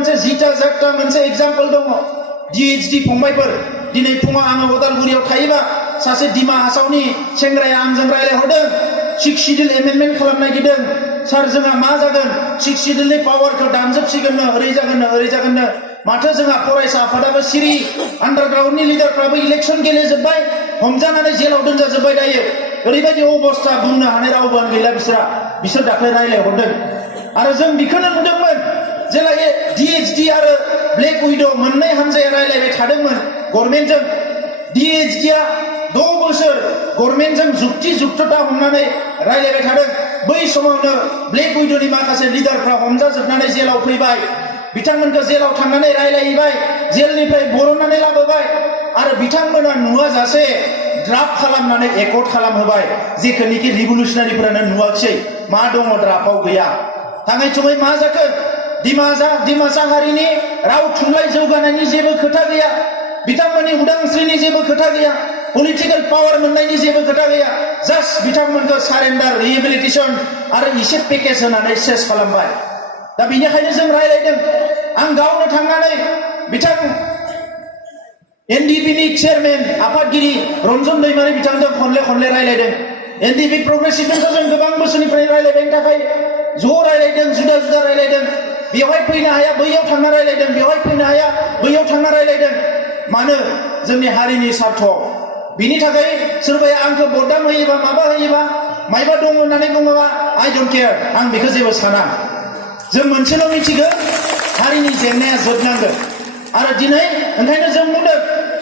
मोनसे जिता जागता मोनसे एग्जाम्पल दङ DHD फंबायफोर दिनै फुङाव आङो उदालगुरियाव थायोबा सासे दिमा हासावनि सेंग्राया आंजों रायलायहरदों 6 शिड्यूल एमेन्डमेन्ट खालामनो नागिरदों सार जोंहा मा जागोन 6 शिड्यूलनि पावारखौ दानजोबसिगोननो ओरै जागोननो माथो जोंहा फरायसा आफादाबो सिरि आन्डारग्राउन्डनि लिडारफ्राबो इलेक्सन गेलेजोब्बाय हमजानानै जेलाव दोनजाजोब्बाय दायो ओरैबायदि अबस्था बुंनो हानाय रावबोआनो गैला बिसोर दाख्लै रायलायहरदों आरो जों बेखौनो नुदोंमोन जेला DHD आरो ब्लेक उइड' मोननै हानजाया रायलायबाय थादोंमोन गभर्नमेन्टजों DHDआ 6 बोसोर गभर्नमेन्टजों जुक्ति जुक्तता हमनानै रायलायबाय थादों बै समावनो ब्लेक उइड'नि माखासे लिडारफ्रा हमजाजोबनानै जेलाव फैबाय बिथांमोनखौ जेलाव थांनानै रायलायबाय जेलनिफ्राय बरननानै लाबोबाय आरो बिथांमोना नुवाजासे ड्राफ्ट खालामनानै एकर्ड खालामहोबाय जेखौनोखि रिभलुसनारिफोरानो नुवाखै मा दङ ड्राफ्टआव गैया थाङै थुङै मा जाखो दिमासा हारिनि राव थुनलाइ जौगानायनि जेबो खोथा गैया बिथांमोननि उदांस्रिनि जेबो खोथा गैया पलिटिकल पावर मोननायनि जेबो खोथा गैया जास्ट बिथांमोनखौ सारेन्डार रिहेबिलिटेसन आरो इसे पेकेज होनानै सेस खालामबाय दा बेनिखायनो जों रायलायदों आं गावनो थांनानै बिथां NDFB नि चेयारमेन आफादगिरि रन्जन दैमारि बिथांजों खनले रायलायदों NDFB प्रग्रेसिभजों जों गोबां बोसोरनिफ्राय रायलायनायनि थाखाय ज' रायलायदों जुदा रायलायदों बेवहाय फैनो हाया बैयाव थांना रायलायदों बेवहाय फैनो हाया बैयाव थांना रायलायदों मानो जोंनि हारिनि स्वार्थ बिनि थाखाय सोरबाया आंखौ बदनाम होयोबा माबा होयोबा मायबा दङ होननानै बुङोबा आइ डोन्ट केयार आं बेखौ जेबो साना जों मोनसेल' मिथिगौ हारिनि जेंनाया जोबनांगोन आरो दिनै ओंखायनो जों बुंदों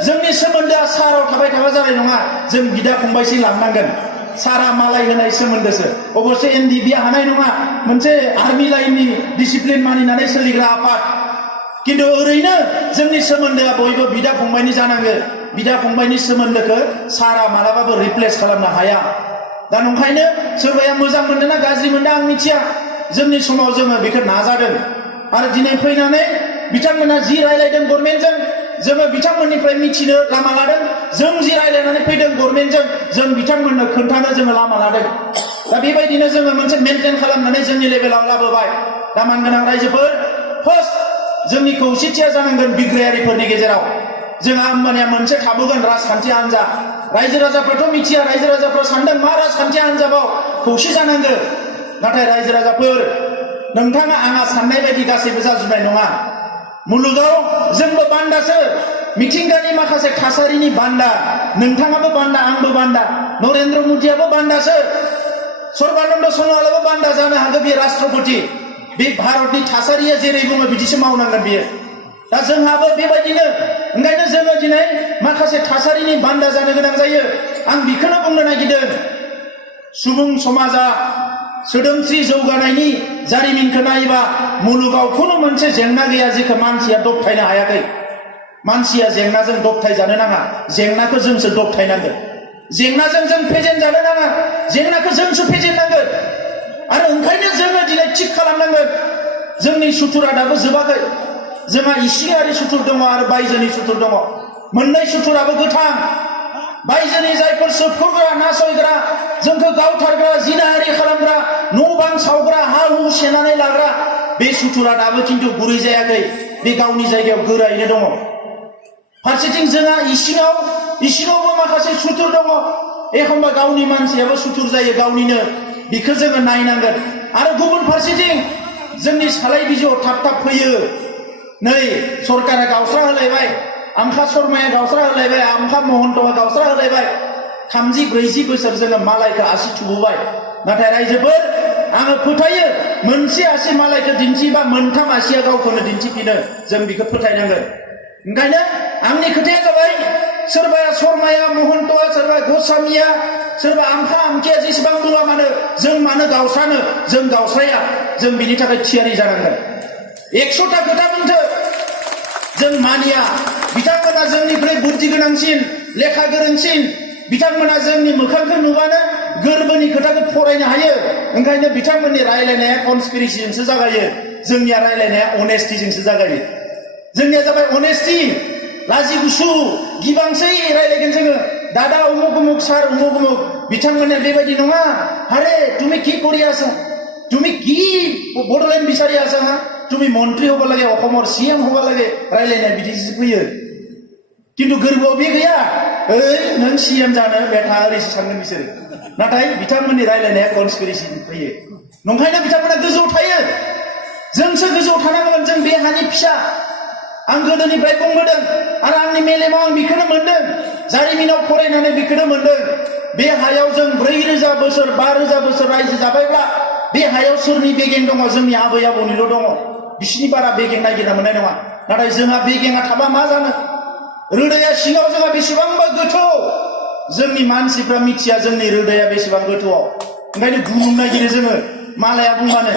जोंनि सोमोन्दोआ साराव थाबाय थाबा जानाय नङा जों बिदा फंबायसिम लांनांगोन सारा मालाय होनाय सोमोन्दोसो अबस्से NDFB हानाय नङा मोनसे आर्मि लाइननि डिसिप्लिन मानिनानै सोलिग्रा आफाद किन्तु ओरैनो जोंनि सोमोन्दोआ बयबो बिदा फंबायनि जानांगोन बिदा फंबायनि सोमोन्दोखौ सारा मालाबाबो रिप्लेस खालामनो हाया दा नंखायनो सोरबाया मोजां मोनदों ना गाज्रि मोनदों आं मिथिया जोंनि समाव जोङो बेखौ नाजादों आरो दिनै फैनानै बिथांमोना जि रायलायदों गभर्नमेन्टजों जोङो बिथांमोननिफ्राय मिथिनो लामा लादों जों जि रायलायनानै फैदों गभर्नमेन्टजों जों बिथांमोननो खोन्थानो जोङो लामा लादों दा बेबायदिनो जोङो मोनसे मेनटेन खालामनानै जोंनि लेभेलाव लाबोबाय दा मानगोनां रायजोफोर फार्स्ट जोंनि खौसेथिया जानांगोन बिग्रायारिफोरनि गेजेराव जोंहा होमबानिया मोनसे थाबोगोन राजखान्थि हान्जा रायजो राजाफ्राथ' मिथिया रायजो राजाफ्रा सानदों मा राजखान्थि हान्जाबाव खौसे जानांगौ नाथाय रायजो राजाफोर नोंथाङा आंहा साननाय बायदि गासैबो जाजोबनाय नङा मुलुगाव जोंबो बान्दासो मिथिंगानि माखासे थासारिनि बान्दा नोंथाङाबो बान्दा आंबो बान्दा नरेन्द्र मदियाबो बान्दासो सर्बानन्द सन'वालाबो बान्दा जानो हागौ बे राष्ट्रपति बे भारतनि थासारिया जेरै बुङो बिदिसो मावनांगोन बियो दा जोंहाबो बेबायदिनो ओंखायनो जोङो दिनै माखासे थासारिनि बान्दा जानो गोनां जायो आं बेखौनो बुंनो नागिरदों सुबुं समाजा सोदोमस्रि जौगानायनि जारिमिनखौ नायोबा मुलुगाव खुनु मोनसे जेंना गैया जेखौ मानसिया दबथायनो हायाखै मानसिया जेंनाजों दबथाय जानो नाङा जेंनाखौ जोंसो दबथायनांगोन जेंनाजों जों फेजेन जानो नाङा जेंनाखौ जोंसो फेजेननांगोन आरो ओंखायनो जोङो दिनै थिग खालामनांगोन जोंनि सुथुरा दाबो जोबाखै जोंहा इसिङारि सुथुर दङ आरो बायजोनि सुथुर दङ मोननै सुथुराबो गोथां बायजोनि जायफोर सोबख'ग्रा नासयग्रा जोंखौ गावथारग्रा जिनाहारि खालामग्रा न' बां सावग्रा हा हु सेनानै लाग्रा बे सुथुरा दाबो खिन्थु गुरै जायाखै बे गावनि जायगायाव गोरायैनो दङ फारसेथिं जोंहा इसिङावबो माखासे सुथुर दङ एखमबा गावनि मानसियाबो सुथुर जायो गावनिनो बेखौ जोङो नायनांगोन आरो गुबुन फारसेथिं जोंनि सालाय बिजौआव थाब फैयो नै सरकारा गावस्रा होलायबाय आमखा शर्माया गावस्रा होलायबाय आमखा महन्तआ गावस्रा होलायबाय 30-40 बोसोर जोङो मालायखौ आसि थुबोबाय नाथाय रायजोफोर आङो फोथायो मोनसे आसि मालायखौ दिन्थिबा मोनथाम आसिया गावखौनो दिन्थिफिनो जों बेखौ फोथायनांगोन ओंखायनो आंनि खोथाया जाबाय सोरबाया शर्माया महन्तआ सोरबा गस्वामिया सोरबा आमखा आमखिया जेसेबां दङ मानो जों मानो गावस्रानो जों गावस्राया जों बिनि थाखाय थियारि जानांगोन 100टा खोथा बुंथो जों मानिया बिथांमोना जोंनिख्रुइ बुद्धि गोनांसिन लेखा गोरोंसिन बिथांमोना जोंनि मोखांखौ नुबानो गोरबोनि खोथाखौ फरायनो हायो ओंखायनो बिथांमोननि रायलायनाया कनस्पिरेसिजोंसो जागायो जोंनिया रायलायनाया अनेस्टिजोंसो जागायो जोंनिया जाबाय अनेस्टि लाजि गुसु गिबांसै रायलायगोन जोङो दादा उमुक उमुक सार उमुक उमुक बिथांमोना बेबायदि नङा आरे তুমি কি কৰি আছা তুমি কি বড়লেণ্ড বিচাৰি আছা তুমি মন্ত্রী হবা লাগে অসমৰ CM হবা লাগে रायलायनाय बिदिसो फैयो किन्तु गोरबोआव बे गैया ओइ नों CM जानो बेथा ओरैसो सानगोन बिसोर नाथाय बिथांमोननि रायलायनाया कनस्पिरेसि फैयो नंखायनो बिथांमोना गोजौआव थायो जोंसो गोजौआव थानांगोन जों बे हानि फिसा आं गोदोनिफ्राय बुंबोदों आरो आंनि मेलेमाव आं बेखौनो मोनदों जारिमिनाव फरायनानै बेखौनो मोनदों बे हायाव जों 4000 बोसोर 5000 बोसोर रायजो जाबायब्ला बे हायाव सोरनि बेगें दङ जोंनि आबै आबौनिल' दङ बिसिनि बारा बेगें नागिरना मोननाय नङा नाथाय जोंहा बेगेंआ थाबा मा जानो रोदाया सिङाव जोंहा बेसेबांबा गोथौ जोंनि मानसिफ्रा मिथिया जोंनि रोदाया बेसेबां गोथौआव ओंखायनो गुलुं नागिरो जोङो मालाया बुंबानो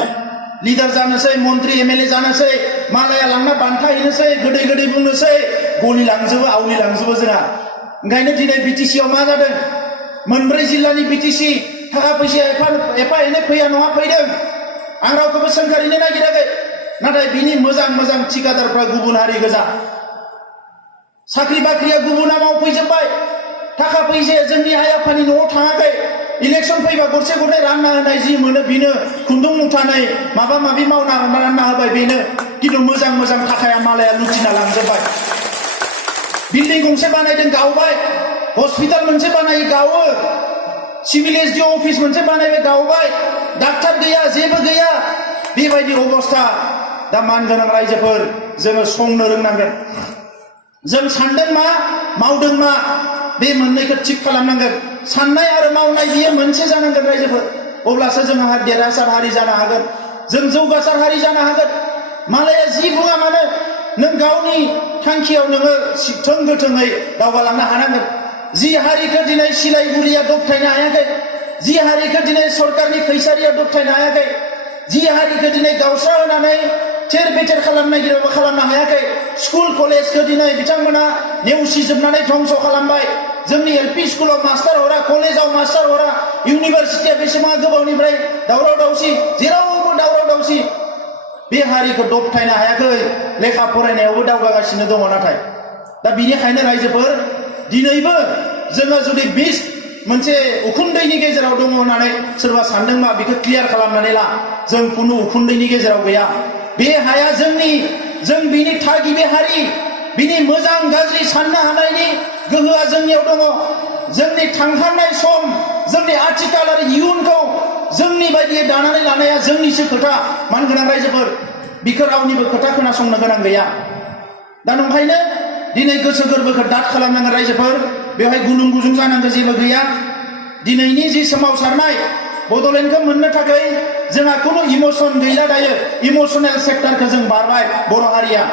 लिडार जानोसै मन्त्रि MLA जानोसै मालाया लांना बान्था हैनोसै गोदै गोदै बुंनोसै गलि लांजोबो आवलि लांजोबो जोंहा ओंखायनो दिनै BTC आव मा जादों मोनब्रै जिल्लानि BTC थाखा फैसा एफा एनै फैया नङा फैदों आं रावखौबो सोंखारिनो नागिराखै नाथाय बिनि मोजां मोजां ठिकादारफ्रा गुबुन हारि गोजा साख्रि बाख्रिया गुबुना मावफैजोब्बाय थाखा फैसाया जोंनि आइ आफानि न'आव थाङाखै इलेक्शन फैबा गरसे गरनै रानना होनाय जि मोनो बेनो खुन्दुं मुथानै माबा माबि मावना रानना होबाय बेनो किन्तु मोजां मोजां थाखाया मालाया लुटिना लांजोब्बाय बिल्डिं गंसे बानायदों गावबाय हस्पिटाल मोनसे बानायो गावो सिभिल SDO अफिस मोनसे बानायबाय गावबाय डाक्टार गैया जेबो गैया बेबायदि अबस्था दा मानगोनां रायजोफोर जोङो संनो रोंनांगोन जों सानदों मा मावदों मा बे मोननैखौ थिक खालामनांगोन साननाय आरो मावनाय बियो मोनसे जानांगोन रायजोफोर अब्लासो जोंहा देरहासार हारि जानो हागोन जों जौगासार हारि जानो हागोन मालाया जि बुङा मानो नों गावनि थांखियाव नोङो थों गोथोङै दावगालांनो हानांगोन जि हारिखौ दिनै सिलाइगुरिया दबथायनो हायाखै जि हारिखौ दिनै सरकारनि फैसारिया दबथायनो हायाखै जि हारिखौ दिनै गावस्रा होनानै थेर बेथेर खालामनो नागिरोबा खालामनो हायाखै स्कुल कलेजखौ दिनै बिथांमोना नेवसिजोबनानै ध्वंस खालामबाय जोंनि LP स्कुलाव मास्टार हरा कलेजाव मास्टार हरा इउनिभारसिटिया बेसेबां गोबावनिफ्राय दावराव दावसि जेरावबो दावराव दावसि बे हारिखौ दबथायनो हायाखै लेखा फरायनायावबो दावगागासिनो दङ नाथाय दा बिनिखायनो रायजोफोर दिनैबो जोङो जुदि बिस मोनसे उखुन्दैनि गेजेराव दङ होननानै सोरबा सानदोंबा बेखौ क्लियार खालामनानै ला जों खुनु उखुन्दैनि गेजेराव गैया बे हाया जोंनि जों बिनि थागिबि हारि बिनि मोजां गाज्रि साननो हानायनि गोहोआ जोंनियाव दङ जोंनि थांखांनाय सम जोंनि आथिखाल आरो इयुनखौ जोंनि बायदियै दानानै लानाया जोंनिसो खोथा मानगोनां रायजोफोर बिखौ रावनिबो खोथा खोनासंनो गोनां गैया दा नंखायनो दिनै गोसो गोरबोखौ दाद खालामनांगोन रायजोफोर बेवहाय गुलुं गुजुं जानांगौ जेबो गैया दिनैनि जि सोमावसारनाय बड'लेण्डखौ मोननो थाखाय जोंहा खुनु इमोसन गैला दायो इमोसनेल सेक्टरखौ जों बारबाय बर' हारिया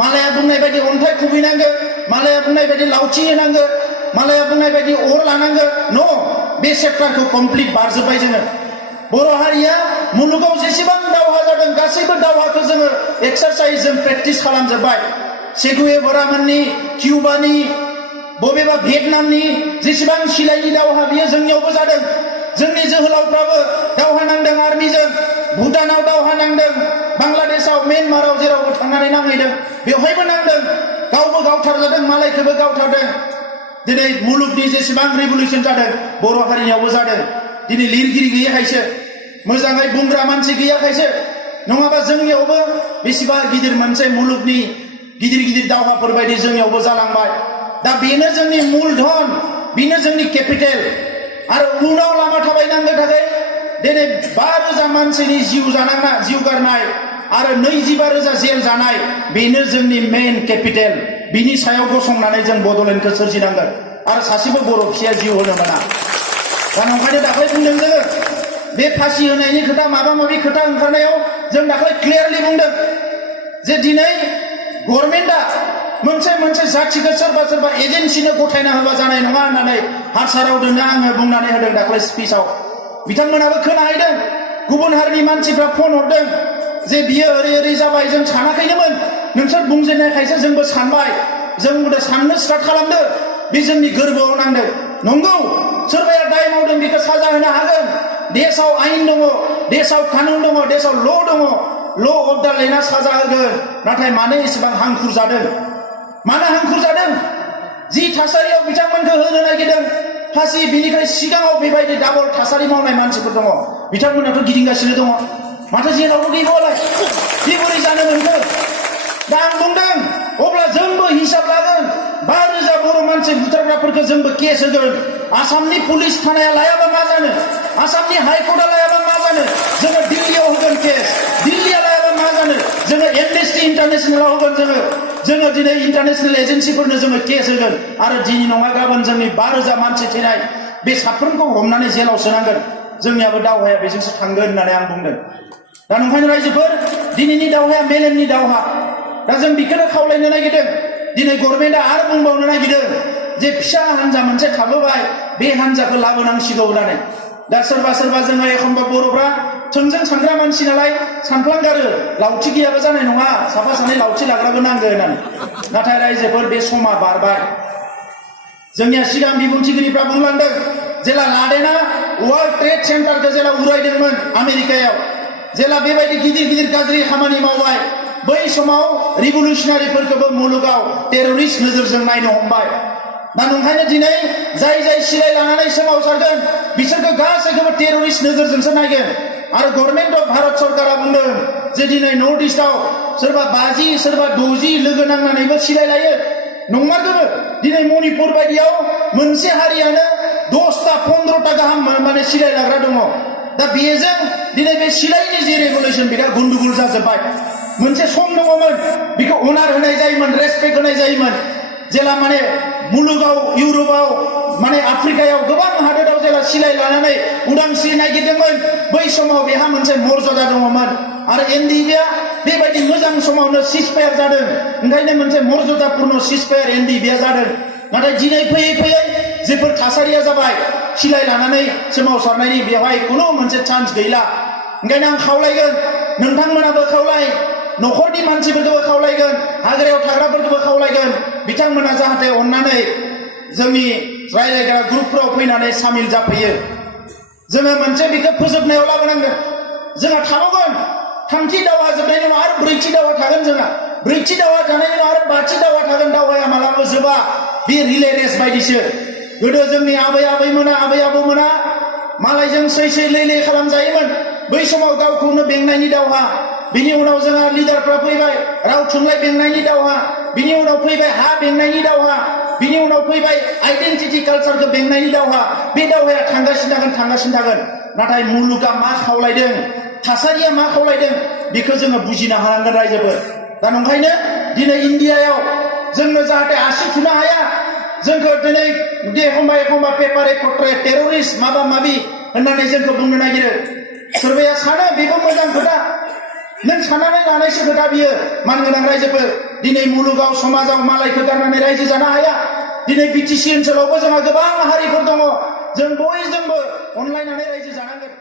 मालाया बुंनाय बायदि अन्थाइ खुबैनांगौ मालाया बुंनाय बायदि लावथि होनांगौ मालाया बुंनाय बायदि अर लानांगौ न' बे सेक्टरखौ कमप्लिट बारजोब्बाय जोङो बर' हारिया मुलुगाव जेसेबां दावहा जादों गासैबो दावहाखौ जोङो एक्सारसाइज जों प्रेक्टिस खालामजोब्बाय सेगुवेरामोननि किउबानि बबेबा भियेटनामनि जेसेबां सिलाइनि दावहा बियो जोंनियावबो जादों जोंनि जोहोलावफ्राबो दावहा नांदों आर्मिजों भुटानाव दावहा नांदों बांलादेशआव म्यानमाराव जेरावबो थांनानै नांहैदों बेवहायबो नांदों गावबो गावथारजादों मालायखौबो गावथारदों दिनै मुलुगनि जेसेबां रिभलिउसन जादों बर' हारिनियावबो जादों दिनै लिरगिरि गैयाखायसो मोजाङै बुंग्रा मानसि गैयाखायसो नङाबा जोंनियावबो बेसेबा गिदिर मोनसे मुलुगनि गिदिर गिदिर दावहाफोर बायदि जोंनियावबो जालांबाय दा बेनो जोंनि मूलधन बेनो जोंनि केपिटेल आरो उनाव लामा थाबायनांगौ थाखाय दिनै 5,000 मानसिनि जिउ गारनाय आरो 25,000 जेल जानाय बेनो जोंनि मेन केपिटेल बिनि सायाव गसंनानै जों बड'लेण्डखौ सोरजिनांगोन आरो सासेबो बर' फिसाया जिउ होनो मोना दा नंखायनो दाख्लै बुंदों जोङो बे फासि होनायनि खोथा माबा माबि खोथा ओंखारनायाव जों दाख्लै क्लियारलि बुंदों जे दिनै गभर्नमेन्टआ मोनसे जाथिखौ सोरबा एजेन्सिनो गथायना होबा जानाय नङा होननानै हारसा रावजोंनो आङो बुंनानै होदों दाख्लै स्पिचआव बिथांमोनाबो खोनाहैदों गुबुन हारिनि मानसिफ्रा फन हरदों जे बियो ओरै जाबाय जों सानाखैनोमोन नोंसोर बुंजेननायखायसो जोंबो सानबाय जोंबो साननो स्टार्ट खालामदो बे जोंनि गोरबोआव नांदों नंगौ सोरबाया दाय मावदों बेखौ साजा होनो हागोन देशआव आयेन दङ देशआव कानुन दङ देशआव ल' अफ दा लेन्डआ साजा होगोन नाथाय मानो एसेबां हांखुर जादों मानो हांखुर जादों जि थासारियाव बिथांमोनखौ होनो नागिरदों फासि बिनिफ्राय सिगाङाव बेबायदि डाबल थासारि मावनाय मानसिफोर दङ बिथांमोनाथ' गिदिंगासिनो दङ माथो जेरावबो गैबावालाय बे बोरै जानो मोनखो दा आं बुंदों अब्ला जोंबो हिसाब लागोन 5,000 बर' मानसि बुथारग्राफोरखौ जोंबो केस होगोन आसामनि पुलिस थानाया लायाबा मा जानो आसामनि हाइकर्टआ लायाबा मा जानो जोङो दिल्लीयाव होगोन केस दिल्लीया लायाबा मा जानो जोङो एमनेस्टी इन्टारनेशनेलाव होगोन जोङो दिनै इन्टारनेशनेल एजेन्सिफोरनो जोङो केस होगोन आरो दिनै नङा गाबोन जोंनि 12,000 मानसि थैनाय बे साफ्रोमखौ हमनानै जेलाव सोनांगोन जोंनियाबो दावहाया बेजोंसो थांगोन होननानै आं बुंदों दा नंखायनो रायजोफोर दिनैनि दावहाया मेलेमनि दावहा दा जों बेखौनो खावलायनो नागिरदों दिनै गभर्नमेन्टआ आरो बुंबावनो नागिरदों जे फिसा हान्जा मोनसे थाबोबाय बे हान्जाखौ लाबोनांसिगौ होननानै दा सोरबा जोङो एखनबा बर'फ्रा थोंजों सानग्रा मानसि नालाय सानफ्लांगारो लावथि गैयाबा जानाय नङा साफा सानै लावथि लाग्राबो नांगौ होननानै नाथाय रायजोफोर बे समा बारबाय जोंनिया सिगां बिबुंथिगिरिफ्रा बुंलांदों जेला लादेना वर्ल्ड ट्रेड सेन्टारखौ जेला उरायदोंमोन आमेरिकायाव जेला बेबायदि गिदिर गाज्रि खामानि मावबाय बै समाव रिभलुसनारिफोरखौबो मुलुगाव टेररिस्ट नोजोरजों नायनो हमबाय दा नंखायनो दिनै जाय सिलाय लानानै सोमावसारगोन बिसोरखौ गासैखौबो टेररिस्ट नोजोरजोंसो नायगोन आरो गभर्नमेन्ट अफ भारत सरकारा बुंदों जे दिनै नर्थ इस्टआव सोरबा 50 सोरबा 60 लोगो नांनानैबो सिलाय लायो नंमारगौबो दिनै मणिपुर बायदियाव मोनसे हारियानो 10टा 15टा गाहाम माने सिलाय लाग्रा दङ दा बेजों दिनै बे सिलायनि जे रेगुलेसन बेहा गुन्दुगुल जाजोब्बाय मोनसे सम दङमोन बेखौ अनार होनाय जायोमोन रेसपेक्ट होनाय जायोमोन जेला माने मुलुगाव इउरपआव माने आफ्रिकायाव गोबां हादोराव जेला सिलाय लानानै उदांस्रि नागिरदोंमोन बै समाव बेहा मोनसे मर्यादा दङमोन आरो एनडिएफबिआ बेबायदि मोजां समावनो सिजफायार जादों ओंखायनो मोनसे मर्यादापूर्ण सिजफायार एनडिएफबिआ जादों नाथाय दिनै फैयै जेफोर थासारिया जाबाय सिलाय लानानै सोमावसारनायनि बेवहाय खुनु मोनसे चान्स गैला ओंखायनो आं खावलायगोन नोंथांमोनाबो खावलाय न'खरनि मानसिफोरखौबो खावलायगोन हाग्रायाव थाग्राफोरखौबो खावलायगोन बिथांमोना जाहाथे अननानै जोंनि रायज्लायग्रा ग्रुपफोराव फैनानै सामिल जाफैयो जोङो मोनसे बेखौ फोजोबनायाव लाबोनांगोन जोंहा थाबावगोन थामथि दावहा जोबनायनि उनाव आरो ब्रैथि दावहा थागोन जोंहा ब्रैथि दावहा जानायनि उनाव आरो बाथि दावहा थागोन दावहाया मालाबा जोबा बे रिले रेस बायदिसो गोदो जोंनि आबै आबौमोना मालायजों सै लै खालामजायोमोन बै समाव गावखौनो बेंनायनि दावहा बिनि उनाव जोंहा लिडारफ्रा फैबाय राव थुनलाइ बेंनायनि दावहा बिनि उनाव फैबाय हा बेंनायनि दावहा बिनि उनाव फैबाय आइडेन्टिटि कालचारखौ बेंनायनि दावहा बे दावहाया थांगासिनो थागोन नाथाय मुलुगा मा खावलायदों थासारिया मा खावलायदों बेखौ जोङो बुजिनो हानांगोन रायजोफोर दा नंखायनो दिनै इन्डियायाव जोंनो जाहाथे आसि थुनो हाया जोंखौ दिनै एखमबा पेपारे पट्रे टेररिस्ट माबा माबि होननानै जोंखौ बुंनो नागिरो सोरबाया सानो बेबो मोजां खोथा नों साननानै लानायसो खोथा बियो मानगोनां रायजोफोर दिनै मुलुगाव समाजाव मालायखौ गारनानै रायजो जानो हाया दिनै बिटिसि ओनसोलावबो जोंहा गोबां हारिफोर दङ जों बयजोंबो अनलायनानै रायजो जानांगोन